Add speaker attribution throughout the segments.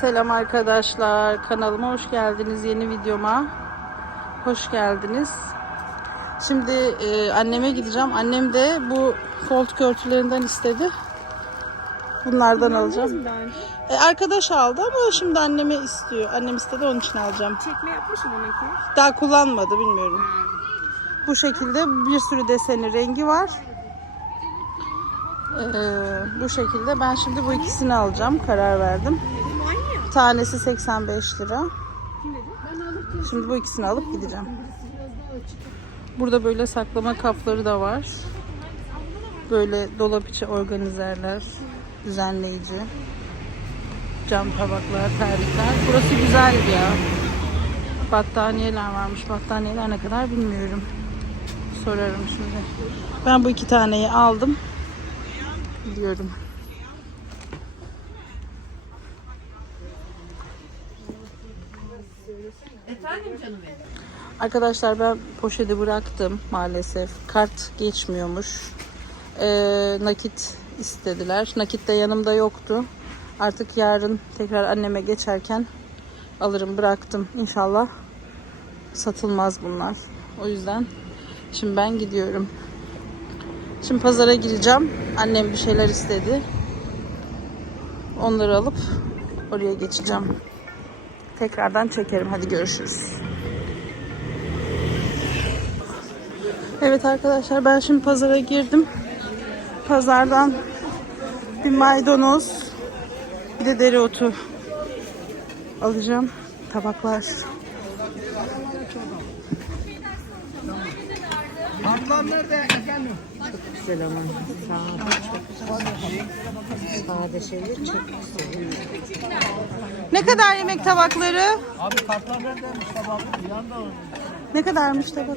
Speaker 1: Selam arkadaşlar. Kanalıma hoş geldiniz. Yeni videoma hoş geldiniz. Şimdi e, anneme gideceğim. Annem de bu koltuk örtülerinden istedi. Bunlardan alacağım. E, arkadaş aldı ama şimdi anneme istiyor. Annem istedi onun için alacağım.
Speaker 2: Çekme yapmışım onunki.
Speaker 1: Daha kullanmadı bilmiyorum. Bu şekilde bir sürü deseni rengi var. Ee, bu şekilde ben şimdi bu ikisini alacağım. Karar verdim. Tanesi 85 lira. Şimdi bu ikisini alıp gideceğim. Burada böyle saklama kapları da var. Böyle dolap içi organizerler, düzenleyici, cam tabaklar, terlikler. Burası güzeldi ya. Battaniyeler varmış. Battaniyeler ne kadar bilmiyorum. Sorarım şimdi. Ben bu iki taneyi aldım. Gidiyorum. Arkadaşlar ben poşeti bıraktım maalesef. Kart geçmiyormuş. Ee, nakit istediler. Nakit de yanımda yoktu. Artık yarın tekrar anneme geçerken alırım bıraktım. İnşallah satılmaz bunlar. O yüzden şimdi ben gidiyorum. Şimdi pazara gireceğim. Annem bir şeyler istedi. Onları alıp oraya geçeceğim. Tekrardan çekerim. Hadi görüşürüz. Evet arkadaşlar ben şimdi pazara girdim. Pazardan bir maydanoz, bir de dereotu alacağım. Tabaklar.
Speaker 3: Ablam nerede efendim?
Speaker 2: Güzel ama. Sade. Şeyler çok güzel.
Speaker 1: Ne kadar yemek tabakları?
Speaker 3: Abi kartlar neredeymiş sabahı? Yanda
Speaker 1: Ne kadarmış tabak?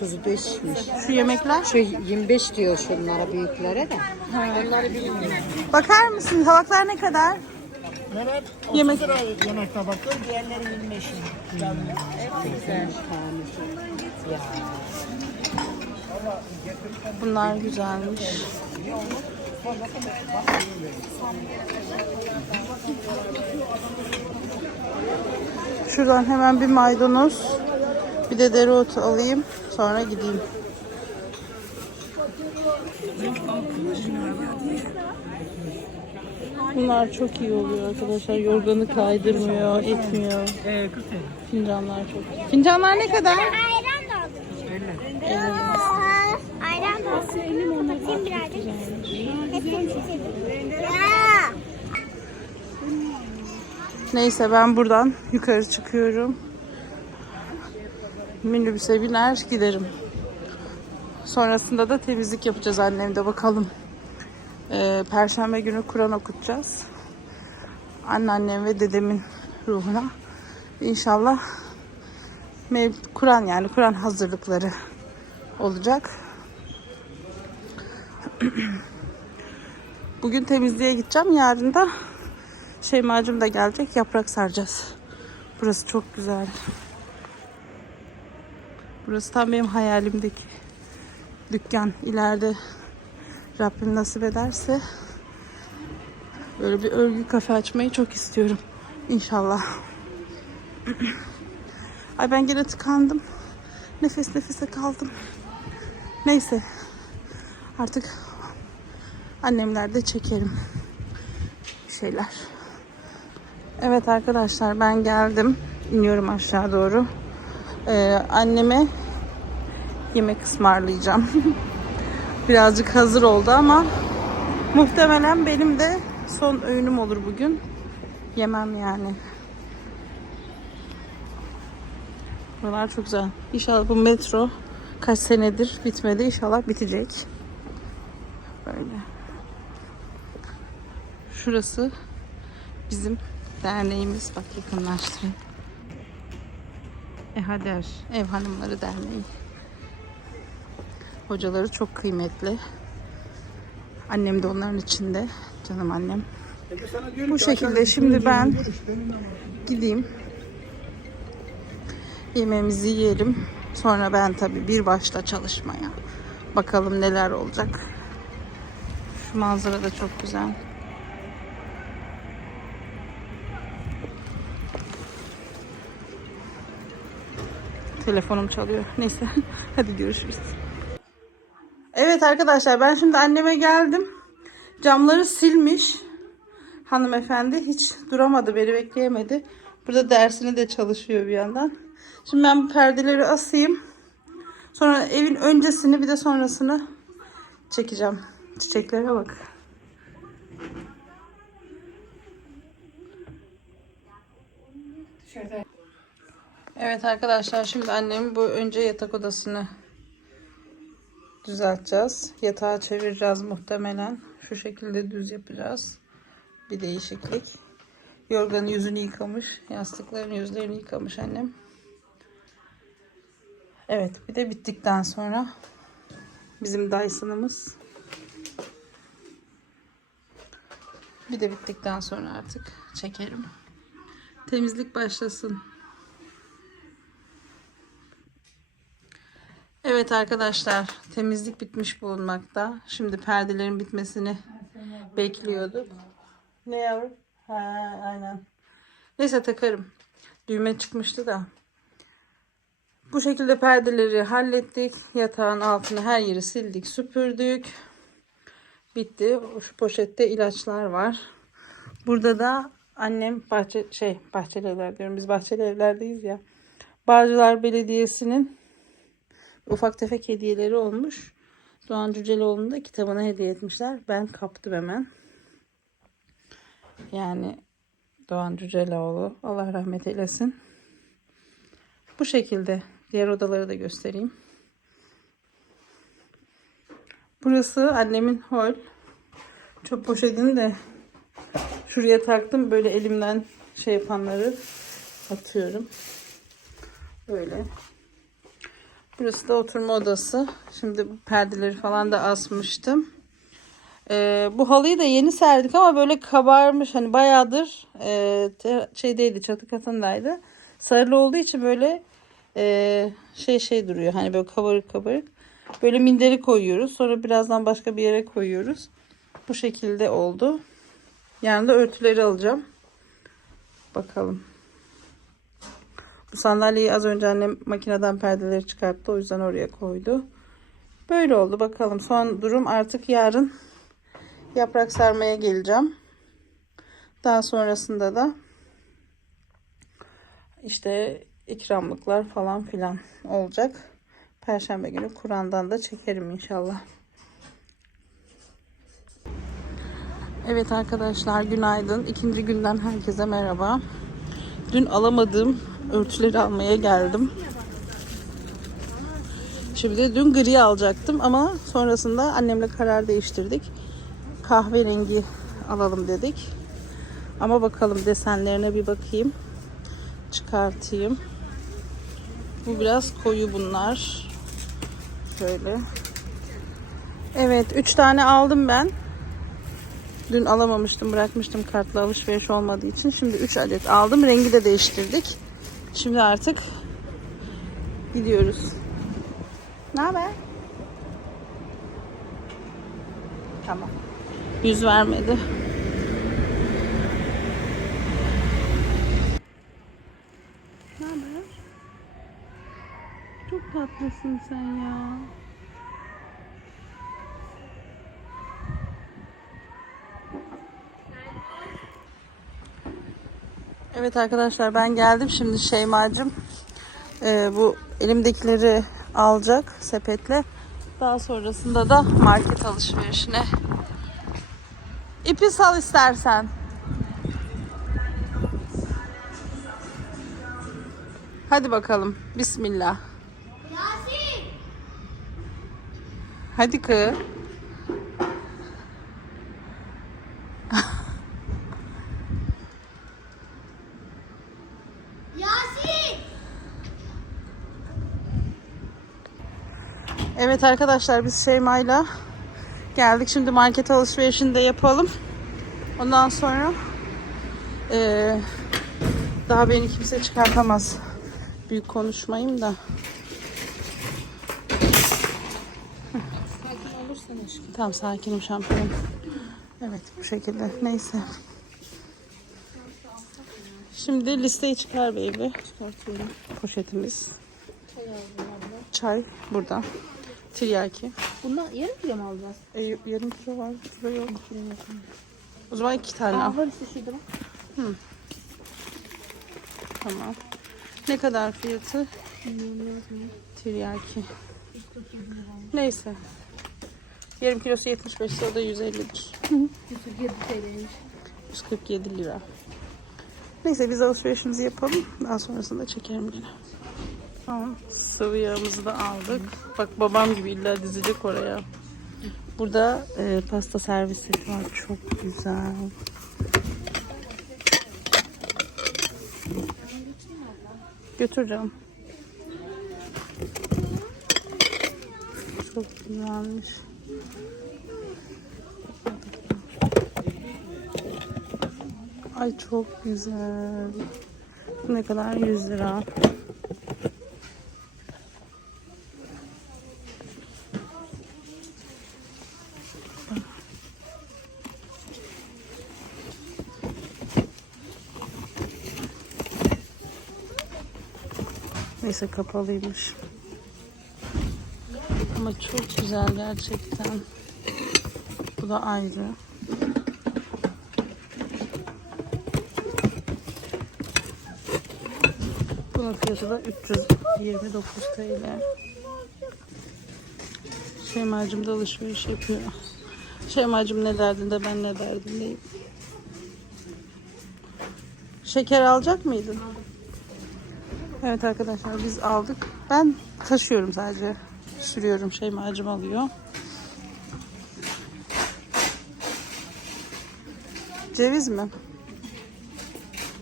Speaker 2: 35'miş.
Speaker 1: Şu yemekler.
Speaker 2: Şu 25 diyor şunlara büyüklere de. Onları bilmiyorum.
Speaker 1: Bakar mısın tabaklar ne kadar?
Speaker 3: Mehmet 30
Speaker 1: Yemek-
Speaker 3: lira yemek tabakları, diğerleri 25 lira.
Speaker 2: Güzel. Ya.
Speaker 1: Bunlar güzelmiş. Şuradan hemen bir maydanoz, bir de dereotu alayım. Sonra gideyim. Bunlar çok iyi oluyor arkadaşlar. Yorganı kaydırmıyor, etmiyor.
Speaker 3: 40 lira.
Speaker 1: Fincanlar çok iyi. Fincanlar ne kadar?
Speaker 4: Ayran da aldım. Ayran da aldım. Bakayım birazcık. Hepsini çizelim. Ya.
Speaker 1: Neyse ben buradan yukarı çıkıyorum. Minibüse biner giderim. Sonrasında da temizlik yapacağız annemde bakalım. Ee, Perşembe günü Kur'an okutacağız. Anneannem ve dedemin ruhuna. İnşallah Kur'an yani Kur'an hazırlıkları olacak. Bugün temizliğe gideceğim. Yarın da Şeymacım da gelecek. Yaprak saracağız. Burası çok güzel. Burası tam benim hayalimdeki dükkan. İleride Rabbim nasip ederse böyle bir örgü kafe açmayı çok istiyorum. İnşallah. Ay ben gene tıkandım. Nefes nefese kaldım. Neyse. Artık annemlerde çekerim şeyler. Evet arkadaşlar ben geldim. İniyorum aşağı doğru. Ee, anneme yemek ısmarlayacağım. Birazcık hazır oldu ama muhtemelen benim de son öğünüm olur bugün. Yemem yani. Buralar çok güzel. İnşallah bu metro kaç senedir bitmedi. İnşallah bitecek. Böyle. Şurası bizim derneğimiz. Bak yakınlaştırayım. EHADER, Ev Hanımları Derneği. Hocaları çok kıymetli. Annem de onların içinde. Canım annem. Bu şekilde şimdi ben gideyim. Yemeğimizi yiyelim. Sonra ben tabii bir başla çalışmaya. Bakalım neler olacak. Şu manzara da çok güzel. Telefonum çalıyor. Neyse. Hadi görüşürüz. Evet arkadaşlar ben şimdi anneme geldim. Camları silmiş. Hanımefendi hiç duramadı beni bekleyemedi. Burada dersini de çalışıyor bir yandan. Şimdi ben bu perdeleri asayım. Sonra evin öncesini bir de sonrasını çekeceğim. Çiçeklere bak. Evet arkadaşlar şimdi annemin bu önce yatak odasını düzelteceğiz. Yatağı çevireceğiz muhtemelen. Şu şekilde düz yapacağız. Bir değişiklik. Yorganın yüzünü yıkamış. Yastıkların yüzlerini yıkamış annem. Evet bir de bittikten sonra bizim Dyson'ımız. Bir de bittikten sonra artık çekerim. Temizlik başlasın. Evet arkadaşlar temizlik bitmiş bulunmakta. Şimdi perdelerin bitmesini bekliyorduk. Ne yavrum? Ha aynen. Neyse takarım. Düğme çıkmıştı da. Bu şekilde perdeleri hallettik. Yatağın altını her yeri sildik, süpürdük. Bitti. Şu poşette ilaçlar var. Burada da annem bahçe şey bahçeli evler diyorum. Biz bahçeli evlerdeyiz ya. Bağcılar Belediyesi'nin ufak tefek hediyeleri olmuş. Doğan Cüceloğlu'nun da kitabını hediye etmişler. Ben kaptım hemen. Yani Doğan Cüceloğlu Allah rahmet eylesin. Bu şekilde diğer odaları da göstereyim. Burası annemin hol. Çöp poşetini de şuraya taktım. Böyle elimden şey yapanları atıyorum. Böyle. Burası da oturma odası. Şimdi bu perdeleri falan da asmıştım. Ee, bu halıyı da yeni serdik ama böyle kabarmış. Hani bayağıdır e, şeydeydi çatı katındaydı. Sarılı olduğu için böyle e, şey şey duruyor. Hani böyle kabarık kabarık. Böyle minderi koyuyoruz. Sonra birazdan başka bir yere koyuyoruz. Bu şekilde oldu. Yanında örtüleri alacağım. Bakalım. Bu sandalyeyi az önce annem makineden perdeleri çıkarttı. O yüzden oraya koydu. Böyle oldu. Bakalım. Son durum artık yarın yaprak sarmaya geleceğim. Daha sonrasında da işte ikramlıklar falan filan olacak. Perşembe günü Kur'an'dan da çekerim inşallah. Evet arkadaşlar günaydın. İkinci günden herkese merhaba. Dün alamadığım örtüleri almaya geldim. Şimdi dün gri alacaktım ama sonrasında annemle karar değiştirdik. Kahverengi alalım dedik. Ama bakalım desenlerine bir bakayım. Çıkartayım. Bu biraz koyu bunlar. Şöyle. Evet 3 tane aldım ben. Dün alamamıştım bırakmıştım kartla alışveriş olmadığı için. Şimdi 3 adet aldım. Rengi de değiştirdik. Şimdi artık gidiyoruz. Ne haber? Tamam. Yüz vermedi. Ne haber? Çok tatlısın sen ya. Evet arkadaşlar ben geldim şimdi Şeyma'cığım e, bu elimdekileri alacak sepetle. Daha sonrasında da market alışverişine. İpi sal istersen. Hadi bakalım. Bismillah.
Speaker 4: Yasin!
Speaker 1: Hadi kız. Evet arkadaşlar biz Şeyma'yla geldik. Şimdi market alışverişini de yapalım. Ondan sonra eee, daha beni kimse çıkartamaz. Büyük konuşmayayım da.
Speaker 2: Sakin olursan aşkım.
Speaker 1: Tamam sakinim şampiyon. Evet bu şekilde. Neyse. Şimdi listeyi çıkar baby.
Speaker 2: Çıkartıyorum.
Speaker 1: Poşetimiz.
Speaker 2: Çay
Speaker 1: burada. Tiryaki.
Speaker 5: Bundan yarım kilo mu alacağız?
Speaker 1: E, yarım kilo var. Kilo yok. O zaman iki tane al.
Speaker 5: Aa, var işte şurada bak.
Speaker 1: Tamam. Ne kadar fiyatı? Tiryaki. Neyse. Yarım kilosu 75 lira da 150'dir.
Speaker 5: 147 TL'ymiş.
Speaker 1: 147 lira. Neyse biz alışverişimizi yapalım. Daha sonrasında çekerim yine. Tamam. Sıvı yağımızı da aldık. Bak babam gibi illa dizecek oraya. Burada e, pasta servis seti var. Çok güzel. Götür canım. Çok güzelmiş. Ay çok güzel. Ne kadar? 100 lira. Neyse kapalıymış. Ama çok güzel gerçekten. Bu da ayrı. Bunun fiyatı da 329 TL. Şeymacım da alışveriş yapıyor. Şeymacım ne derdinde ben ne derdindeyim. Şeker alacak mıydın? Evet arkadaşlar biz aldık. Ben taşıyorum sadece. Sürüyorum. Şeymacım alıyor. Ceviz mi?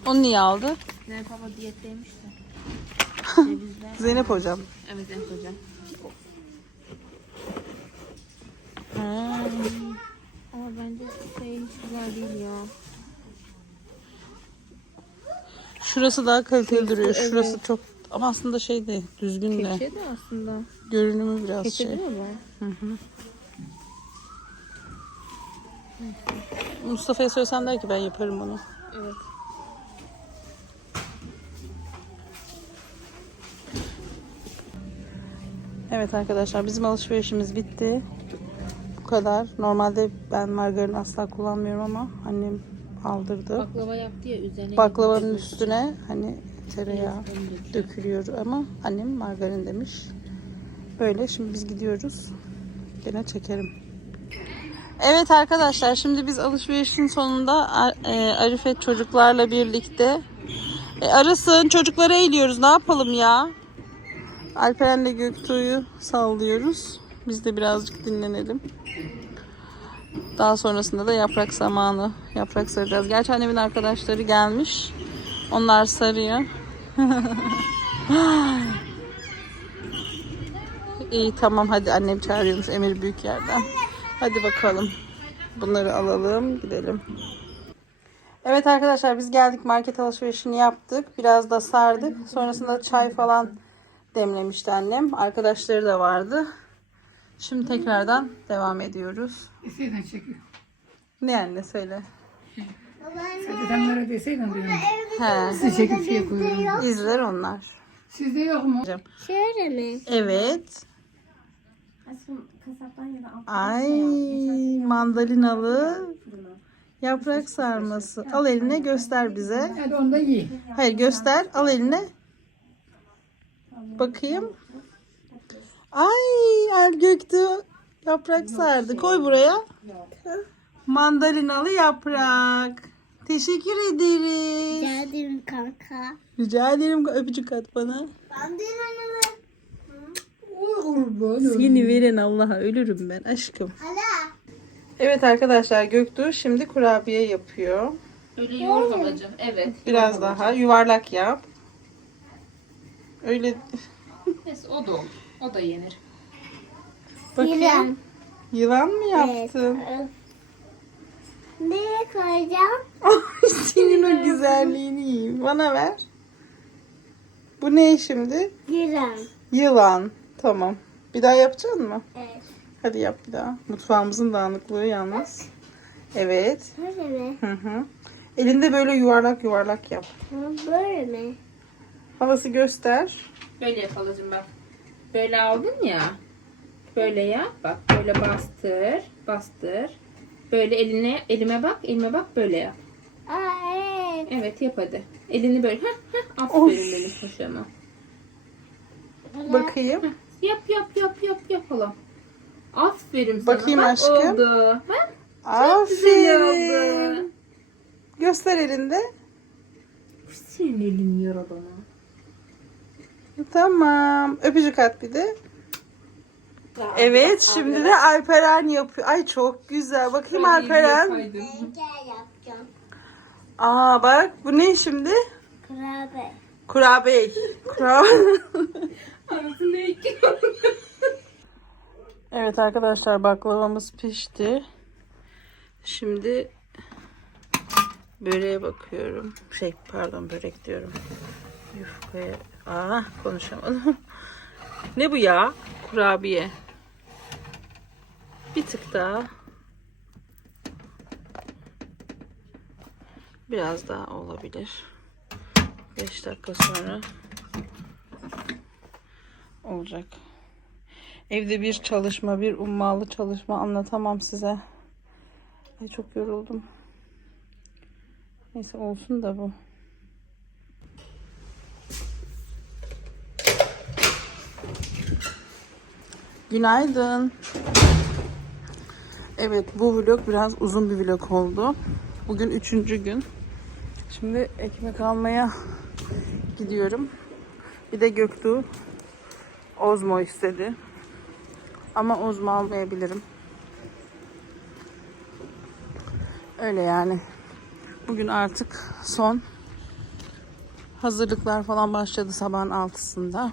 Speaker 1: Onu niye aldı?
Speaker 5: Zeynep baba diyetteymiş de. Cevizler.
Speaker 1: Zeynep hocam.
Speaker 5: Evet Zeynep hocam.
Speaker 1: Ha.
Speaker 5: Ama bence şey hiç güzel değil ya.
Speaker 1: Şurası daha kaliteli duruyor.
Speaker 5: evet.
Speaker 1: Şurası çok ama aslında şey de düzgün de.
Speaker 5: Keçe de aslında.
Speaker 1: Görünümü biraz
Speaker 5: Keçe
Speaker 1: şey.
Speaker 5: değil mi bu?
Speaker 1: Mustafa'ya söylesem der ki ben yaparım bunu.
Speaker 5: Evet.
Speaker 1: Evet arkadaşlar bizim alışverişimiz bitti. Bu kadar. Normalde ben margarin asla kullanmıyorum ama annem aldırdı.
Speaker 5: Baklava yaptı ya üzerine.
Speaker 1: Baklavanın üstüne hani tereyağı dökülüyor ama annem margarin demiş. Böyle şimdi biz gidiyoruz. Gene çekerim. Evet arkadaşlar şimdi biz alışverişin sonunda e, Arifet çocuklarla birlikte e, arasın çocukları eğiliyoruz ne yapalım ya. Alperen'le Göktuğ'u sallıyoruz. Biz de birazcık dinlenelim. Daha sonrasında da yaprak zamanı. Yaprak saracağız. Gerçi annemin arkadaşları gelmiş. Onlar sarıyor. İyi tamam hadi annem çağırıyormuş Emir büyük yerden. Hadi bakalım. Bunları alalım gidelim. Evet arkadaşlar biz geldik market alışverişini yaptık. Biraz da sardık. Sonrasında çay falan demlemişti annem. Arkadaşları da vardı. Şimdi tekrardan devam ediyoruz.
Speaker 6: Deseydin çekiyor.
Speaker 1: Ne anne söyle.
Speaker 6: Dedemlere deseydin diyorum.
Speaker 1: He,
Speaker 6: Sizi çekip şey koyuyorum.
Speaker 1: izler onlar.
Speaker 6: Sizde yok mu?
Speaker 4: Şöyle mi?
Speaker 1: Evet.
Speaker 5: Aşkım kasaptan ya da alt.
Speaker 1: Ay mandalinalı yaprak sarması. Al eline göster bize.
Speaker 6: Hadi onu da yiyin.
Speaker 1: Hayır göster. Al eline. Bakayım. Ay El Göktuğ yaprak sardı. Koy buraya. Mandalinalı yaprak. Teşekkür ederim.
Speaker 4: Geldim kanka.
Speaker 1: Rica ederim. Öpücük at bana.
Speaker 4: Ben de inanamam.
Speaker 6: Kurban
Speaker 1: Seni veren Allah'a ölürüm ben aşkım.
Speaker 4: Hala.
Speaker 1: Evet arkadaşlar Göktuğ şimdi kurabiye yapıyor.
Speaker 5: Öyle yoğur babacığım. Evet.
Speaker 1: Biraz daha yuvarlak yap. Öyle
Speaker 5: Neyse o da olur. O da yenir.
Speaker 1: bakayım.
Speaker 4: Yılan.
Speaker 1: Yılan mı yaptın?
Speaker 4: Nereye koyacağım?
Speaker 1: Senin o güzelliğini yiyeyim. Bana ver. Bu ne şimdi?
Speaker 4: Yılan.
Speaker 1: Yılan. Tamam. Bir daha yapacak mı?
Speaker 4: Evet.
Speaker 1: Hadi yap bir daha. Mutfağımızın dağınıklığı yalnız. Evet.
Speaker 4: Böyle mi?
Speaker 1: Hı hı. Elinde böyle yuvarlak yuvarlak yap.
Speaker 4: Böyle mi?
Speaker 1: Havası göster.
Speaker 5: Böyle yap halacığım bak. Böyle aldın ya. Böyle yap. Bak böyle bastır. Bastır. Böyle eline elime bak. Elime bak böyle yap.
Speaker 4: Aa, evet.
Speaker 5: Evet yap hadi. Elini böyle. Heh, heh. Aferin benim paşama.
Speaker 1: Bakayım.
Speaker 5: Yap yap yap yap yap halam. Aferin sana.
Speaker 1: Bakayım
Speaker 5: Bak,
Speaker 1: aşkım.
Speaker 5: Oldu. Bak güzel
Speaker 1: Aferin.
Speaker 5: oldu.
Speaker 1: Göster elinde.
Speaker 5: Senin elin yaradana.
Speaker 1: Tamam. Öpücük at bir de. Evet şimdi de Alperen yapıyor. Ay çok güzel. Bakayım Alperen.
Speaker 4: Gel yapacağım.
Speaker 1: Aa bak bu ne şimdi?
Speaker 4: Kurabiye.
Speaker 1: Kurabiye. Kurabiye.
Speaker 5: Arasında iki.
Speaker 1: Evet arkadaşlar baklavamız pişti. Şimdi böreğe bakıyorum. Şey pardon börek diyorum. Yufkaya. Aa konuşamadım. ne bu ya? Kurabiye. Bir tık daha. Biraz daha olabilir. 5 dakika sonra olacak. Evde bir çalışma, bir ummalı çalışma anlatamam size. Ay çok yoruldum. Neyse olsun da bu. Günaydın. Evet bu vlog biraz uzun bir vlog oldu. Bugün üçüncü gün. Şimdi ekmek almaya gidiyorum. Bir de Göktuğ Ozmo istedi. Ama Ozmo almayabilirim. Öyle yani. Bugün artık son hazırlıklar falan başladı sabahın altısında.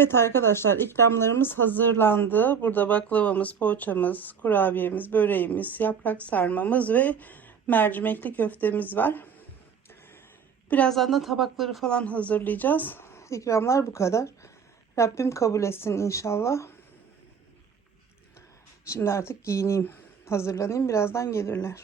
Speaker 1: Evet arkadaşlar ikramlarımız hazırlandı. Burada baklavamız, poğaçamız, kurabiyemiz, böreğimiz, yaprak sarmamız ve mercimekli köftemiz var. Birazdan da tabakları falan hazırlayacağız. İkramlar bu kadar. Rabbim kabul etsin inşallah. Şimdi artık giyineyim, hazırlanayım. Birazdan gelirler.